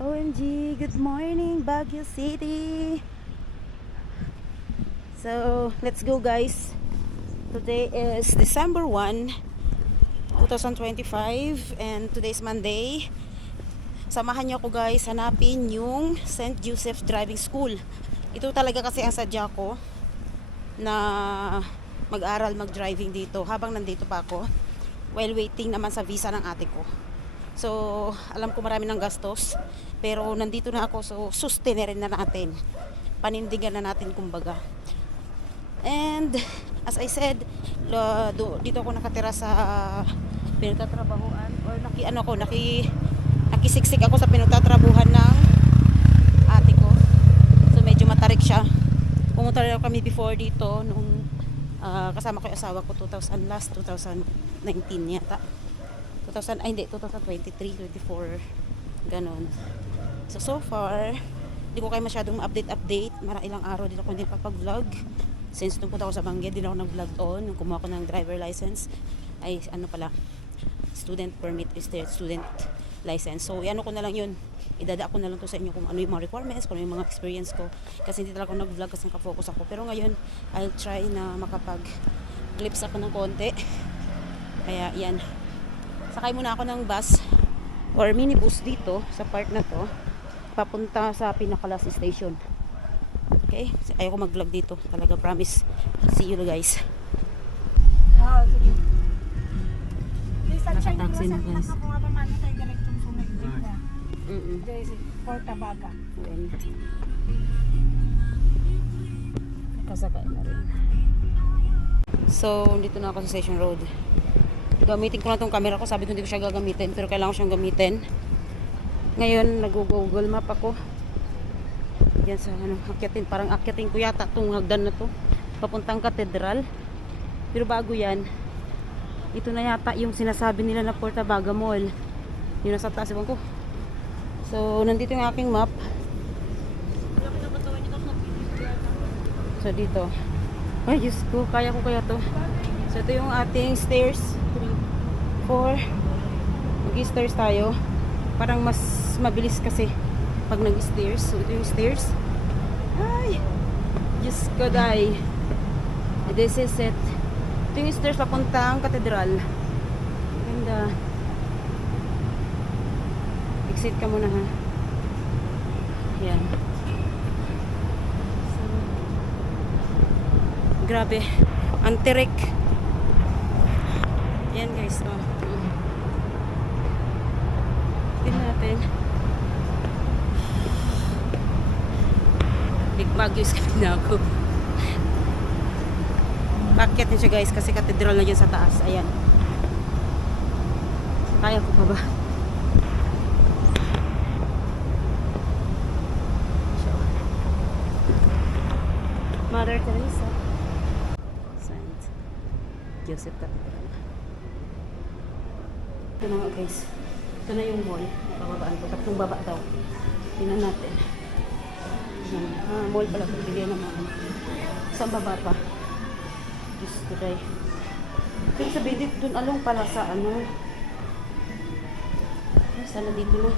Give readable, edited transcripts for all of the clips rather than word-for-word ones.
OMG, good morning, Baguio City. So, let's go guys. Today is December 1, 2025 and today is Monday. Samahan niyo ako guys, hanapin yung St. Joseph Driving School. Ito talaga kasi ang sadya ko na mag-aral, mag-driving dito habang nandito pa ako while waiting naman sa visa ng ate ko. So, alam ko marami ng gastos pero nandito na ako, so sustainin na natin, panindigan na natin kumbaga. And as I said, dito ako nakatira sa pinagtatrabahuan or nakisiksik ako sa pinagtatrabuhan ng ate ko. So medyo matarik siya. Pumunta rin kami before dito nung kasama ko yung asawa ko 2019 yata. 2023, 24 ganon. So far hindi ko kayo masyadong update. Ilang araw dito ako hindi papag-vlog. Since nung punta ako sa Bangged, din ako nag-vlog doon. Nung kumuha ko ng driver license, ay student permit is there, student license. So, ano ko na lang yun. Idada ko na lang to sa inyo kung ano yung mga requirements, kung ano yung mga experience ko. Kasi hindi talaga ako nag-vlog kasi nakafocus ako. Pero ngayon, I'll try na makapag-clips ako ng konti. Kaya, yan. Sakay muna ako ng bus or minibus dito sa part na to. Papunta sa pinaka-last station. Okay? Ayoko mag-vlog dito. Talaga, promise. See you guys. Sige. Nasa taxi na guys. Porta Baga. Nakasakay na rin. So, dito na ako sa Station Road. Gamitin ko na tong camera ko. Sabi ko hindi ko siya gagamitin. Pero kailangan ko siyang gamitin. Ngayon, nag-google map ako. Yan sa parang akyatin ko yata itong hagdan na to papuntang katedral, pero bago yan, ito na yata yung sinasabi nila na Porta Baga Mall, yun nasa taas ko. So nandito yung aking map. So dito, ay Diyos ko, kaya ko kaya to. So ito yung ating stairs, 3, 4, mag-stairs tayo, parang mas mabilis kasi pag nag-stairs. So ito yung stairs. Ay, Diyos ko day. This is it. Ito yung stairs papuntang katedral. Ganda. Exit ka muna ha. Yan. So, grabe. Antirik. Yan guys. Oh. Tingnan natin. Big Baguio's kami na ako. Bakit din siya guys kasi katedral na dyan sa taas. Ayan. Kaya ko pa ba? Mother Teresa. Saint Joseph Cathedral. Ito na nga guys. Ito na yung mall. Nakababaan ko. Tatlong baba daw. Tingnan natin. Mall pala ito. Bigay naman. Saan baba pa? Diyos ko day. Pero sabihin dito dun along pala sa ano. Sana dito na.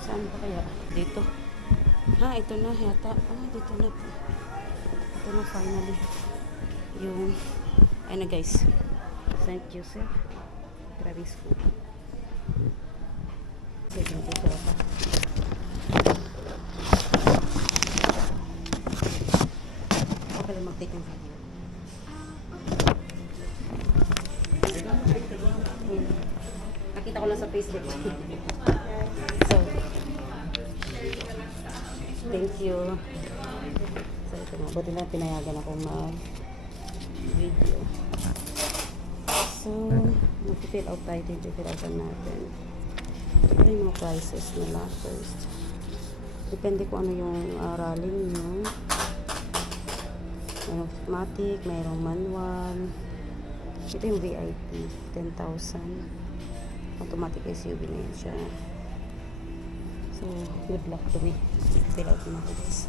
Saan ba kaya? Dito. Ito na yata. Dito na. Ito na finally. Yung ayun na guys. St. Joseph Driving School. St. Joseph. Okay lang mag-take ng video. Nakita ko lang sa Facebook. So, thank you. So, ito na. Buti na pinayagan akong mag-video. So, mag-fill out tayo. Fill out natin. Ito yung mga prices nila first. Depende kung ano yung aralin nyo. Mayroong automatic, mayroong manual. Ito yung VIP, 10,000. Automatic SUV na yun siya. So, good luck to me. Fill out na ako guys.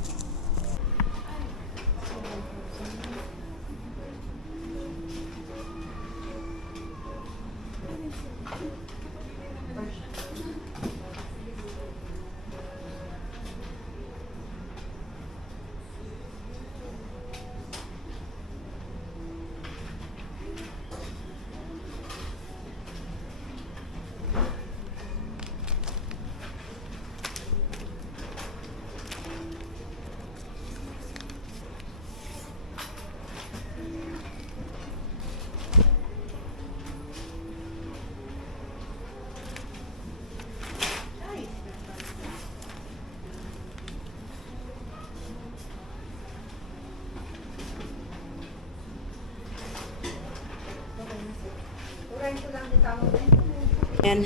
And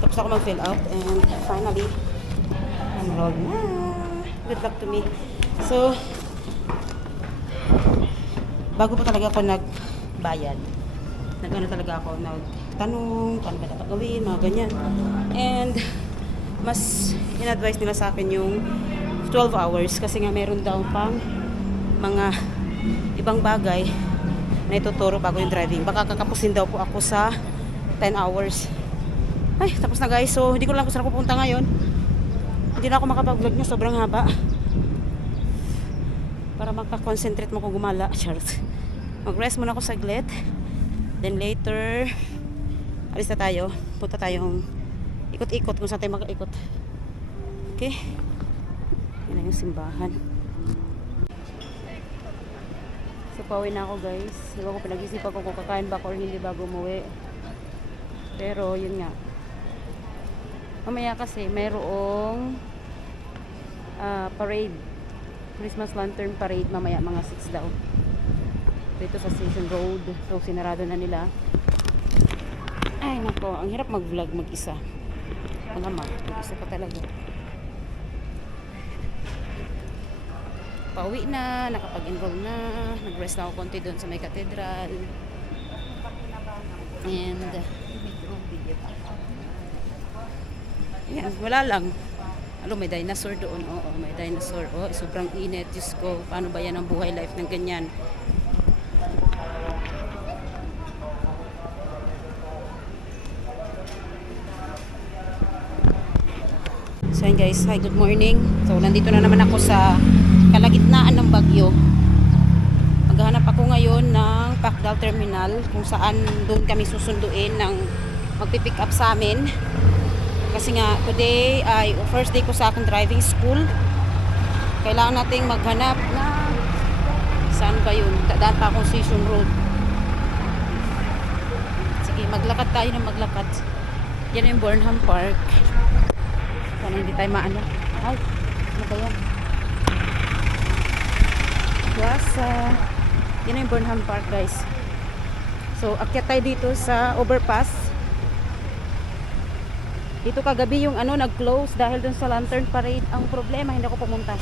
tapos ako mag-fill out and finally, enrolled na. Good luck to me. So, bago pa talaga ako nagbayad, nag-ano talaga ako, nagtanong, paano ba dapat gawin, mga ganyan. And, mas in-advise nila sa akin yung 12 hours kasi nga meron daw pang mga ibang bagay na ituturo bago yung driving. Baka kakapusin daw po ako sa 10 hours. Ay, tapos na guys. So, hindi ko lang kung saan ako pupunta ngayon. Hindi na ako makapag-vlog niya. Sobrang haba. Para makakonsentrate mo kung gumala. Charot. Mag-rest muna ako saglit. Then later, alis na tayo. Punta tayong ikot-ikot kung saan tayo mag-ikot. Okay? Yan na yung simbahan. So, pauwi na ako guys. Diba ko pinag-isipan kung kakain ba ako or hindi bago umuwi. Pero, yun nga. Mamaya kasi, mayroong parade. Christmas lantern parade. Mamaya, mga 6 daw. Dito sa Station Road. So, sinarado na nila. Ay, nako. Ang hirap mag-vlog mag-isa. Ano naman, mag-isa ka talaga. Pauwi na, nakapag-enroll na, nag-rest na ako konti doon sa may cathedral. And yan, wala lang. Ano, may dinosaur doon. Oo, may dinosaur. Oh, sobrang init. Diyos ko, paano ba yan ang buhay life ng ganyan? So yun guys, hi, good morning. So nandito na naman ako sa kalagitnaan ng bagyo. Maghahanap ako ngayon ng Pacdal Terminal kung saan doon kami susunduin ng magpipick up sa amin. Kasi nga today ay first day ko sa aking driving school. Kailangan nating maghanap na saan ba yun? Dadaan pa akong Station Road. Sige, maglakad tayo ng maglakad. Yan yung Burnham Park. Sana hindi tayo maano. Ay, ano ba yan? Wasa. Yan yung Burnham Park guys. So, akyat tayo dito sa overpass. Dito kagabi yung ano, nag-close dahil dun sa lantern parade. Ang problema, hindi ako pumunta.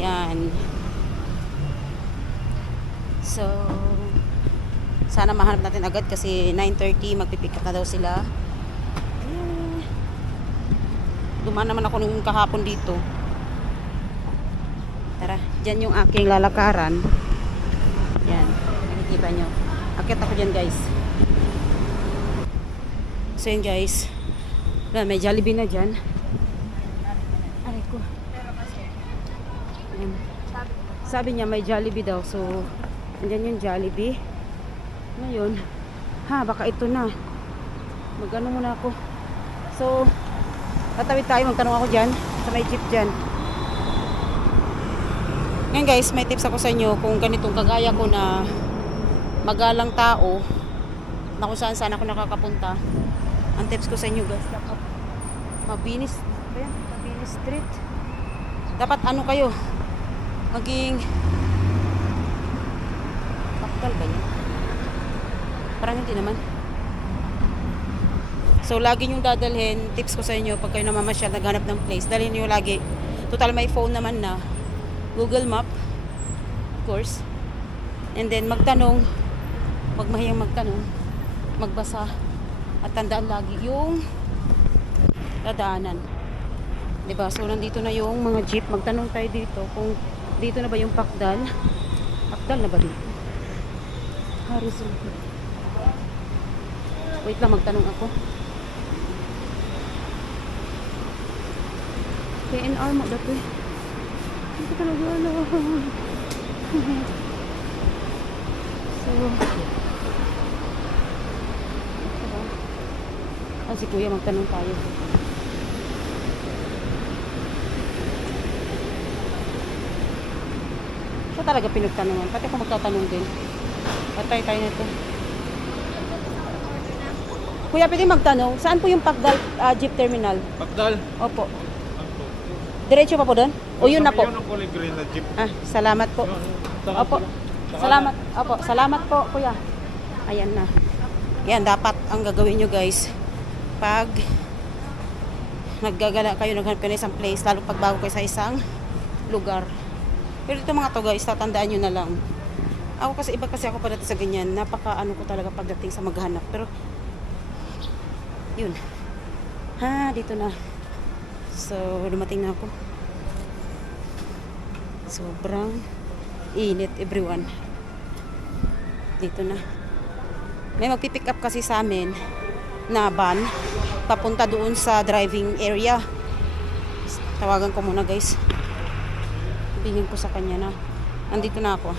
Yan. So, sana mahanap natin agad kasi 9:30 magpipick up na daw sila. Dumaan naman ako nung kahapon dito. Tara, dyan yung aking lalakaran. Yan, nakikita nyo. Akit ako dyan guys. So yun guys, may Jollibee na dyan. Aray ko. Yan. Sabi niya may Jollibee daw. So, andyan yung Jollibee. Ngayon, baka ito na. Mag-ano muna ako. So, tatawid tayo. Magtanong ako dyan. Sa may jeep dyan. Ngayon guys, may tips ako sa inyo kung ganitong kagaya ko na magalang tao na kung saan saan ako nakakapunta. Ang tips ko sa inyo guys, dapat Mabinis Street. Dapat ano kayo, maging Pacdal ba yun? Parang hindi naman. So, lagi nyo dadalhin, tips ko sa inyo, pag kayo namamasyal, naghanap ng place, dalhin nyo lagi. Total, may phone naman na. Google Map, of course. And then, magtanong, wag mahiyang magtanong, magbasa, at tandaan lagi yung dadaanan. Diba? So, nandito na yung mga jeep. Magtanong tayo dito kung dito na ba yung Pacdal. Pacdal na ba dito? Harrison. Wait lang, magtanong ako. KNR mo dati. Hindi ko talaga alam. So, si kuya, magtanong tayo. Siya talaga pinagtanungan. Pati ako magtatanong din. Patay tayo nito. Kuya, pwede magtanong, saan po yung Pacdal Jeep Terminal? Pacdal? Opo. Diretso pa po doon? O yun na po? Yun ang kulay green na jeep. Salamat po. Opo. Salamat. Opo, salamat po, kuya. Ayan na. Yan, dapat ang gagawin nyo guys. Pag naggagala kayo, naghanap kayo ng isang place, lalo pag bago kayo sa isang lugar. Pero ito mga to guys, tatandaan nyo na lang. Ako kasi, iba kasi ako pagdating sa ganyan. Napaka ano ko talaga pagdating sa maghanap. Pero, yun. Ha, dito na. So, dumating na ako. Sobrang init everyone. Dito na. May magpipick up kasi sa amin na van papunta doon sa driving area. Tawagan ko muna guys. Sabihin ko sa kanya na nandito na ako.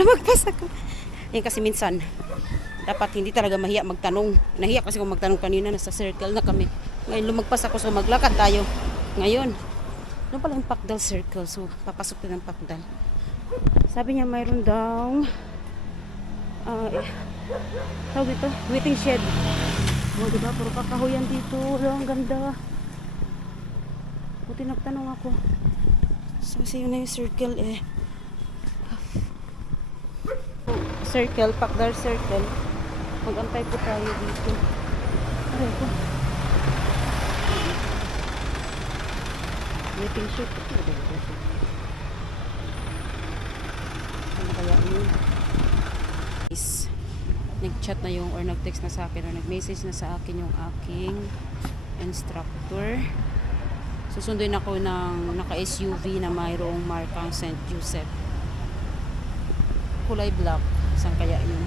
Lumagpas ako. Yan kasi minsan, dapat hindi talaga mahiya magtanong. Nahiya kasi kung magtanong kanina, nasa circle na kami. Ngayon lumagpas ako, so maglakad tayo. Ngayon, doon pala yung Pakdal Circle. So, papasok na ng Pakdal. Sabi niya mayroon daw tawag dito, waiting shed. O, diba? Puro kakahuyan dito. Ang ganda. Buti nagtanong ako. So, kasi yun na yung circle eh. Circle, Pakdal Circle. Mag-antay po tayo dito. Aray ko. Waiting shed. Ano kaya yun? Nag-chat na yung or nag-text na sa akin or nag-message na sa akin yung aking instructor. Susunduin ako ng naka-SUV na mayroong markang St. Joseph. Kulay black. Saan kaya yun?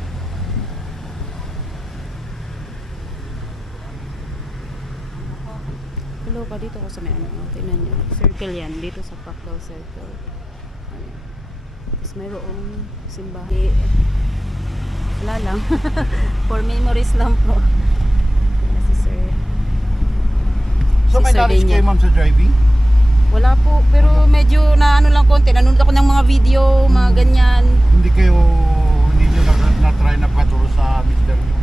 Hello ka dito ko sa may ano. Tingnan nyo. Circle yan. Dito sa Pakdal Circle. Ayan. Tapos mayroong simbahan. Wala lang. For memories lang po. Ayan si Sir. So may knowledge kayo ma'am sa driving? Wala po. Pero medyo na ano lang konti. Nanonood ako ng mga video, mga ganyan. Hindi nyo na-try na paturo sa mister nyo?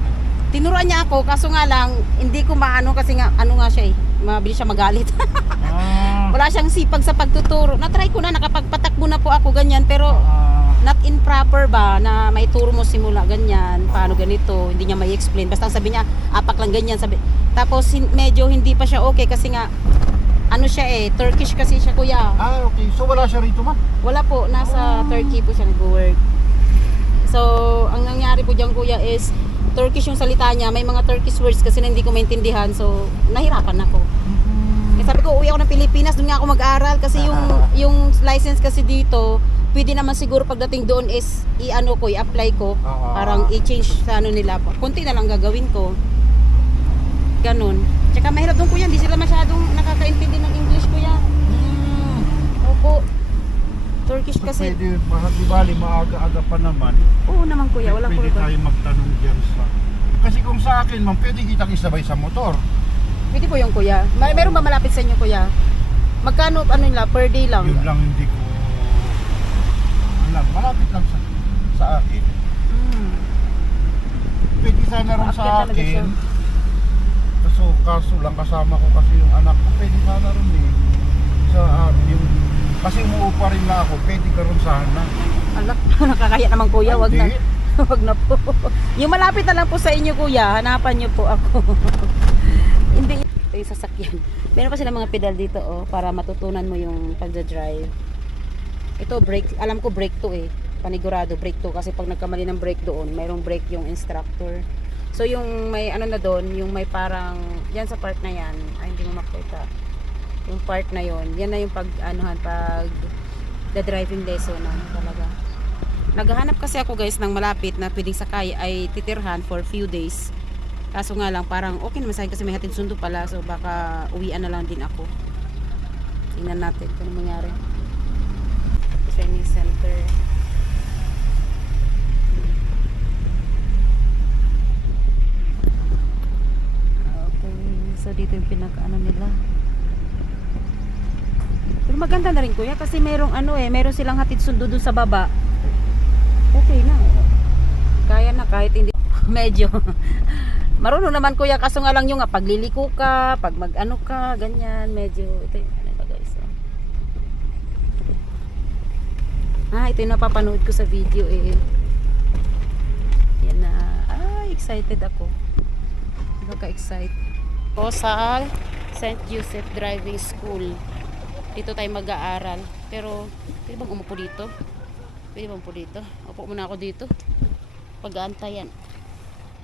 Tinuruan niya ako, kaso nga lang, hindi ko maano kasi nga, ano nga siya eh, mabilis siya magalit. Wala siyang sipag sa pagtuturo. Na-try ko na, nakapagpatakbo na po ako ganyan, pero not in proper ba, na may turo mo simula ganyan, paano ganito, hindi niya may explain. Basta sabi niya, apak lang ganyan. Tapos medyo hindi pa siya okay kasi nga, ano siya eh, Turkish kasi siya kuya. Okay. So wala siya rito ma'am? Wala po, nasa Turkey po siya nag-work. So, ang nangyari po dyan kuya is Turkish yung salita niya. May mga Turkish words kasi na hindi ko maintindihan. So, nahirapan ako. Kaya sabi ko, uwi ako ng Pilipinas, doon nga ako mag-aral. Kasi yung license kasi dito, pwede naman siguro pagdating doon is i-apply ko. Parang i-change sa ano nila. Kunti na lang gagawin ko. Ganon. Tsaka mahirap doon kuya, hindi sila masyadong nakakaintindi ng English kuya. Opo. Turkish So, kasi. pwede, di maaga-aga pa naman. Oo naman kuya, wala pwede problema. tayo magtanong dyan sa... Kasi kung sa akin ma'am, pwede kitang isabay sa motor. Pwede po yung kuya. Meron ba malapit sa inyo kuya? Magkano ano nila per day lang? Yun lang hindi ko... Alam, malapit lang sa akin. Pwede sana rin sa Aakyat talaga siya. akin. Kaso lang kasama ko kasi yung anak ko. Pwede sana rin eh. Sa yung... Kasi umuupa rin na ako, pwede ka rin sana. Alak, nakakaya naman kuya, wag na. Hindi. Wag na po. Yung malapit na lang po sa inyo kuya, hanapan niyo po ako. Hindi. Ito yung sasakyan. Meron pa sila mga pedal dito oh, para matutunan mo yung pagdadrive. Ito brake, alam ko brake to eh. Panigurado brake to kasi pag nagkamali ng brake doon, mayroong brake yung instructor. So yung may ano na doon, yung may parang yan sa part na yan, ay hindi mo makita. Yung part na yon, yan na yung pag the driving lesson na talaga. Naghahanap kasi ako guys ng malapit na pwedeng sakay ay titirhan for few days. Kaso nga lang parang okay naman sa akin kasi may hatid sundo pala, so baka uwian na lang din ako. Tingnan natin kung ano mangyari. Training center. So dito yung pinaka-ano nila. Pero maganda na rin kuya kasi merong meron silang hatid sundo dun sa baba. Okay na. Kaya na kahit hindi medyo marunong naman kuya kaso nga lang yung pagliliko ka, pag mag-ano ka, ganyan, medyo ito yung ano guys. Ito yung napapanood ko sa video eh. Yan na. Excited ako. Baka-excite. O sa St. Joseph Driving School. Dito tayo mag-aaral. Pero, pwede bang umupo dito? Pwede bang umupo dito? Upo muna ako dito. Pag-aantayan.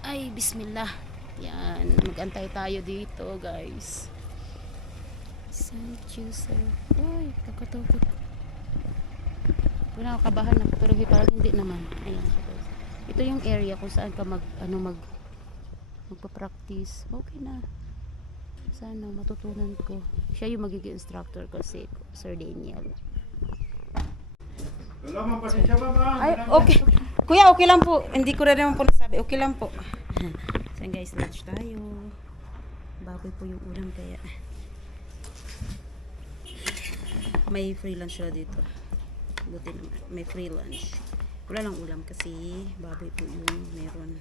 Ay, bismillah. Yan. Mag-antay tayo dito, guys. St. Joseph. Uy, kakatukot. Pinakakabahan ako. Pero parang hindi naman. Ayan. Ito yung area kung saan ka magpa-practice. Okay na. Sana matutunan ko. Siya yung magiging instructor ko si Sir Daniel. Ay, okay. Kuya, okay lang po. Hindi ko rin naman po nasabi. Okay lang po. So guys, lunch tayo. Baboy po yung ulam kaya. May free lunch na dito. Buti naman. May free lunch. Wala lang ulam kasi baboy po yung meron.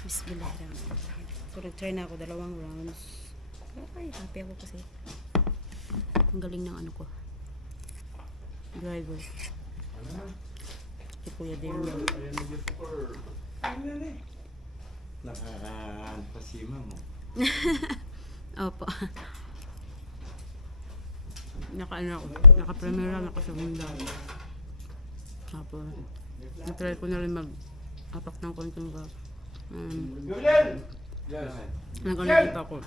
Bismillahirrahmanirrahim. So nag-try na ako 2 rounds. Ay, happy ako kasi. Ang galing ng ano ko. Driver. Si Kuya Daniel. Nakakapasima mo. Opo. Naka-primera, naka-segunda. Tapos, na-try ko na rin mag-apak ng konting ba. Nag-ulit ako.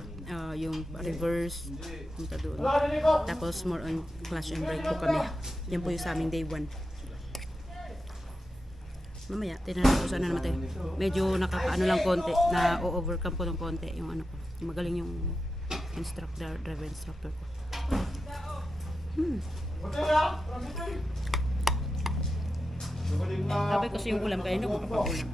Yung reverse, punta doon. Tapos, more on clutch and brake po kami. Yan po yung sa aming day 1. Mamaya, tinanong ko sana naman tayo. Medyo nakakaano lang konti, na o-overcome ko ng konti yung ano ko. Magaling yung driver instructor ko. Sabi kasi yung ulam kaya hindi ko makapag-ulam.